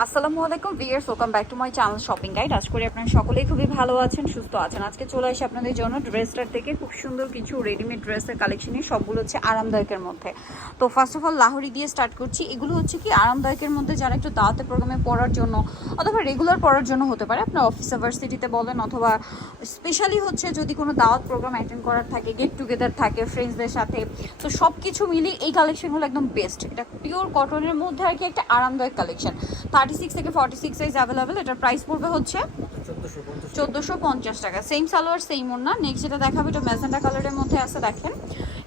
আসসালামু আলাইকুম viewers welcome back to my channel shopping guide আজ করি আপনারা সকলেই খুবই ভালো আছেন, সুস্থ আছেন। আজকে চলে আসি আপনাদের জন্য ড্রেসটার থেকে। খুব সুন্দর কিছু রেডিমেড ড্রেসের কালেকশনই সবগুলো হচ্ছে আরামদায়কের মধ্যে। তো ফার্স্ট অফ অল লাহোরি দিয়ে স্টার্ট করছি। এগুলো হচ্ছে কি আরামদায়কের মধ্যে যারা একটু দাওয়াতে প্রোগ্রামে পড়ার জন্য অথবা রেগুলার পড়ার জন্য হতে পারে, আপনার অফিস ভার্সিটিতে বলেন অথবা স্পেশালি হচ্ছে যদি কোনো দাওয়াত প্রোগ্রাম অ্যাটেন্ড করার থাকে গেট টুগেদার থাকে ফ্রেন্ডসদের সাথে, তো সব কিছু মিলিয়ে এই কালেকশনগুলো একদম বেস্ট এটা পিওর কটনের মধ্যে আর কি একটা আরামদায়ক কালেকশন থার্টি সিক্স থেকে ফর্টি সিক্স সাইজ অ্যাভেলেবেল এটার প্রাইস পড়বে হচ্ছে চোদ্দোশো পঞ্চাশ টাকা। সেম সালোয়ার সেম ওড়না। নেক্সট যেটা দেখাবে এটা ম্যাজেন্ডা কালারের মধ্যে আছে দেখেন।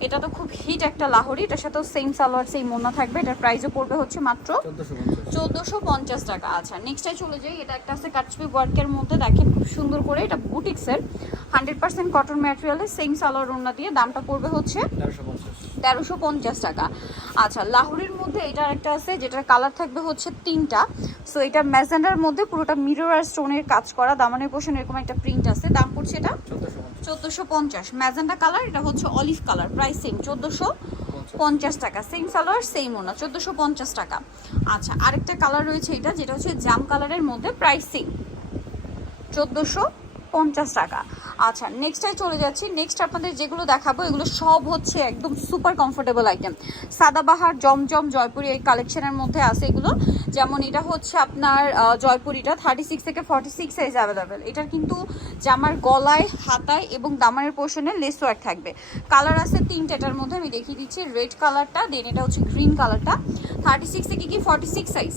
এটা তো খুব হিট একটা লাহোরি। এটার সাথেও সেম সালোয়ার সেম ওড়না থাকবে। এটার প্রাইসও পড়বে হচ্ছে মাত্র চোদ্দোশো পঞ্চাশ। টাকা। আচ্ছা নেক্সটে চলে যাই। এটা একটা আছে কাটচুপি ওয়ার্কের মধ্যে। দেখেন খুব সুন্দর করে। এটা বুটিক্সের। হান্ড্রেড পার্সেন্ট কটন ম্যাটেরিয়ালের সেম সালোয়ার ওড়না দিয়ে দামটা পড়বে হচ্ছে তেরোশো পঞ্চাশ। টাকা। আচ্ছা লাহোরির মধ্যে এটা একটা আছে যেটার কালার থাকবে হচ্ছে তিনটা। সো এটা ম্যাজেন্ডার মধ্যে পুরোটা মিরর আর স্টোনের কাজ করা। দামানের পোষণ এরকম একটা প্রিন্ট আছে। দাম পড়ছে এটা চোদ্দোশো পঞ্চাশ। ম্যাজেন্ডা কালার এটা হচ্ছে অলিভ কালার প্রাইস সেম চোদ্দোশো পঞ্চাশ টাকা। সেম সালোয়ার সেম ওনা চোদ্দোশো পঞ্চাশ টাকা। আচ্ছা আরেকটা কালার রয়েছে এটা যেটা হচ্ছে জাম কালারের মধ্যে প্রাইস সেম চোদ্দোশো পঞ্চাশ টাকা। আচ্ছা নেক্সটে চলে যাচ্ছি। নেক্সট আপনাদের যেগুলো দেখাবো, এগুলো সব হচ্ছে একদম super comfortable item Sadabahar, Zamzam, Jaipuri এই কালেকশনের মধ্যে আছে এগুলো। যেমন এটা হচ্ছে আপনার জয়পুরিটা থার্টি সিক্স থেকে ফর্টি সিক্স সাইজ অ্যাভেলেবেল এটার কিন্তু জামার গলায়, হাতায় এবং দামানের পোর্শনে লেস ওয়ার্ক থাকবে। কালার আছে তিনটা, এটার মধ্যে আমি দেখিয়ে দিচ্ছি। রেড কালারটা দেন এটা হচ্ছে গ্রিন কালারটা থার্টি সিক্স থেকে কি ফর্টি সিক্স সাইজ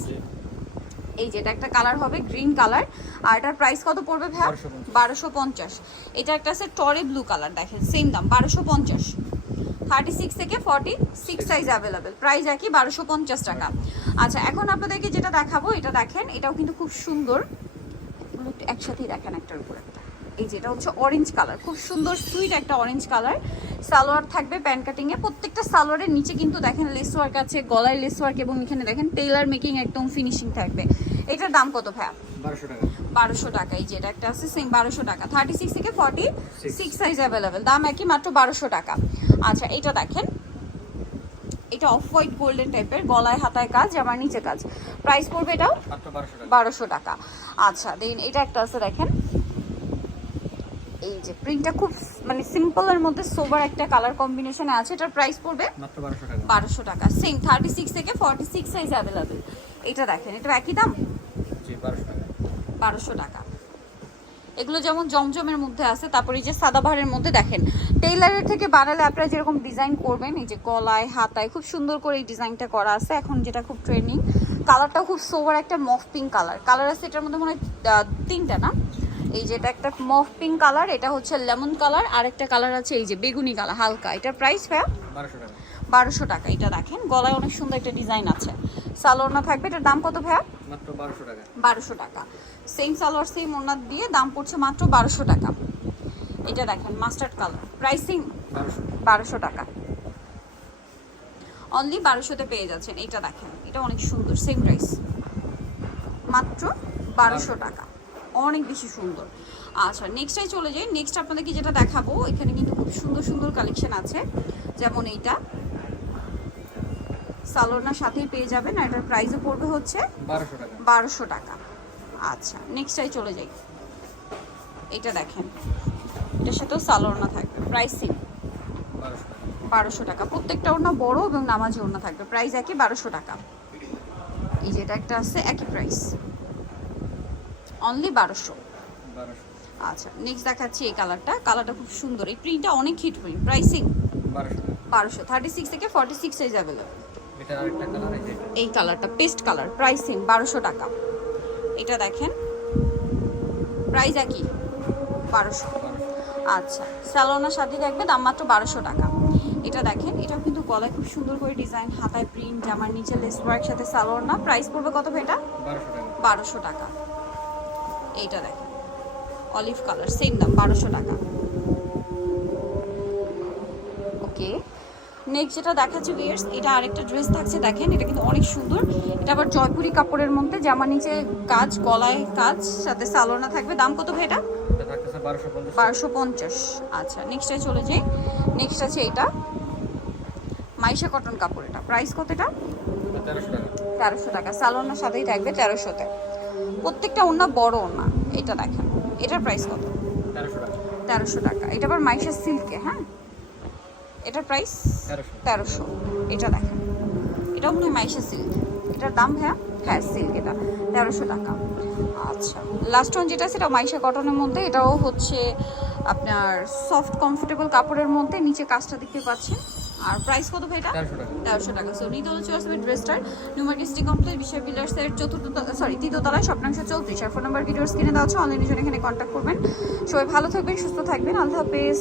এই যেটা একটা কালার হবে গ্রিন কালার আর এটার প্রাইস কত পড়বে ভাই বারোশো পঞ্চাশ। এটা একটা আছে টরে ব্লু কালার দেখেন সেম দাম বারোশো পঞ্চাশ। থার্টি সিক্স থেকে forty six size available price একই বারোশো পঞ্চাশ টাকা। আচ্ছা এখন আপনাদেরকে যেটা দেখাবো এটা দেখেন এটাও কিন্তু খুব সুন্দর। এগুলো একসাথেই দেখেন একটার উপর। একটা এই যেটা হচ্ছে অরেঞ্জ কালার খুব সুন্দর সুইট একটা অরেঞ্জ কালার সালোয়ার থাকবে প্যান্ট কাটিংয়ে প্রত্যেকটা সালোয়ারের নিচে কিন্তু দেখেন লেস ওয়ার্ক আছে গলায় লেস ওয়ার্ক এবং এখানে দেখেন টেইলার মেকিং একদম ফিনিশিং থাকবে। এটার দাম কত ভাইয়া? বারোশো টাকা। এই যেটা একটা আছে সেম বারোশো টাকা। থার্টি সিক্স থেকে ফর্টি সিক্স সাইজ অ্যাভেলেবেল দাম একই মাত্র বারোশো টাকা। আচ্ছা এটা দেখেন এটা অফ হোয়াইট গোল্ডেন টাইপের গলায় হাতায় কাজ আমার নিচে কাজ। প্রাইস পড়বে এটাও বারোশো টাকা। আচ্ছা দেন এটা একটা আছে দেখেন। এই যে প্রিন্টটা খুব মানে সিম্পলের মধ্যে সোবার একটা কালার কম্বিনেশনে আছে এটার প্রাইস পড়বে মাত্র বারোশো টাকা। বারোশো টাকা। সেম থার্টি সিক্স থেকে ফর্টি সিক্স সাইজ অ্যাভেলেবেল এটা দেখেন এটা একই দাম? বারোশো টাকা। এগুলো যেমন জমজমের মধ্যে আছে তারপরে এই যে সাদাবাহারের মধ্যে দেখেন টেইলারের থেকে বানালে আপনারা যেরকম ডিজাইন করবেন এই যে গলায় হাতায় খুব সুন্দর করে এই ডিজাইনটা করা আছে এখন যেটা খুব ট্রেন্ডিং কালারটা খুব সোবার একটা মফ পিঙ্ক কালার। কালার আছে এটার মধ্যে মনে হয় তিনটা না? এই যে এটা একটা মফ পিঙ্ক কালার এটা হচ্ছে লেমন কালার আর একটা কালার আছে এই যে বেগুনি কালার হালকা। এটার প্রাইস ভাইয়া? বারোশো টাকা। বারোশো টাকা এটা দেখেন গলায় অনেক সুন্দর একটা ডিজাইন আছে। সালোয়ার থাকবে এটার দাম কত ভাইয়া? মাত্র বারোশো টাকা। বারোশো টাকা। সেম সালোয়ার সেম ওনার দিয়ে দাম পড়ছে মাত্র বারোশো টাকা। এটা দেখেন মাস্টার্ড কালার প্রাইসিং বারোশো। টাকা। অনলি বারোশোতে পেয়ে যাচ্ছেন এটা দেখেন এটা অনেক সুন্দর সেম প্রাইস মাত্র বারোশো টাকা। অনেক বেশি সুন্দর। আচ্ছা নেক্সটে চলে যাই। নেক্সট আপনাদেরকে যেটা দেখাবো এখানে কিন্তু খুব সুন্দর সুন্দর কালেকশন আছে। যেমন এইটা। সালোনার সাথেই পেয়ে যাবেন আর এটার প্রাইসও পড়বে হচ্ছে বারোশো টাকা। আচ্ছা নেক্সটাই চলে যাই। এটা দেখেন এটার সাথেও সালোয়ারনা থাকবে প্রাইস সেম বারোশো টাকা। প্রত্যেকটা ওড়না বড় এবং নামাজি ওড়না থাকবে প্রাইস একই বারোশো টাকা। এই যেটা একটা আছে একই প্রাইস অনলি বারোশো। আচ্ছা নেক্সট দেখাচ্ছি এই কালারটা কালারটা খুব সুন্দর। এই প্রিন্টটা অনেক হিট প্রিন্ট প্রাইসিং বারোশো থার্টি সিক্স থেকে ফর্টি সিক্স সাইজ অ্যাভেলেবল আরেকটা কালার এই কালারটা পেস্ট কালার প্রাইসিং বারোশো টাকা। এটা দেখেন প্রাইস একই বারোশো। আচ্টা স্যালোনার সাথে থাকবে দাম মাত্র বারোশো টাকা। এটা দেখেন এটাও কিন্তু গলায় খুব সুন্দর করে ডিজাইন হাতায় প্রিন্ট জামার নিচে লেস ওয়ার্ক সাথে সালোয়ার না প্রাইস পড়বে কত এটা? টাকা। বারোশো টাকা। এইটা দেখেন অলিভ কালার সেম দাম বারোশো টাকা। ওকে নেক্সট যেটা দেখাচ্ছি ভিয়ার্স এটা আরেকটা ড্রেস থাকছে দেখেন এটা কিন্তু অনেক সুন্দর। এটা আবার জয়পুরি কাপড়ের মধ্যে জামা নিচে কাজ গলায় কাজ সাথে সালোনা থাকবে। দাম কত ভাই এটা? বারোশো পঞ্চাশ। আচ্ছা নেক্সটে চলে যাই। নেক্সট আছে এটা মাইশা কটন কাপড় এটা। প্রাইস কত এটা? তেরোশো টাকা। স্যালোনার সাথেই থাকবে তেরোশোতে। প্রত্যেকটা ওনা বড় ওনা এটা দেখেন। এটার প্রাইস কত? তেরোশো টাকা। এটা আবার মাইশা সিল্কে হ্যাঁ? এটার প্রাইস তেরোশো। এটা দেখেন। এটাও হয় মাইশা সিল্ক এটার দাম হ্যাঁ হ্যাঁ সিল্ক এটা। তেরোশো টাকা। আচ্ছা লাস্ট ওয়ান যেটা সেটা মাইশা কটনের মধ্যে। এটাও হচ্ছে আপনার সফট কমফোর্টেবল কাপড়ের মধ্যে। নিচে কাজটা দেখতে পাচ্ছেন। আর প্রাইস কত ভাই এটা তেরোশো টাকা। সো নিতে হচ্ছে আসবে ড্রেসটার নিউমার্ক সিটি কমপ্লেক্স বিশ্ব পিলার্সের চতুর্থ সরি তৃতীয়তলায় স্বপ্নাংশ চৌত্রিশ আর ফোন নাম্বার ভিডিওস কিনে দেওয়া হচ্ছে অনলাইনে জন্য এখানে কন্ট্যাক্ট করবেন। সবাই ভালো থাকবেন সুস্থ থাকবেন। আল্লাহ হাফেজ।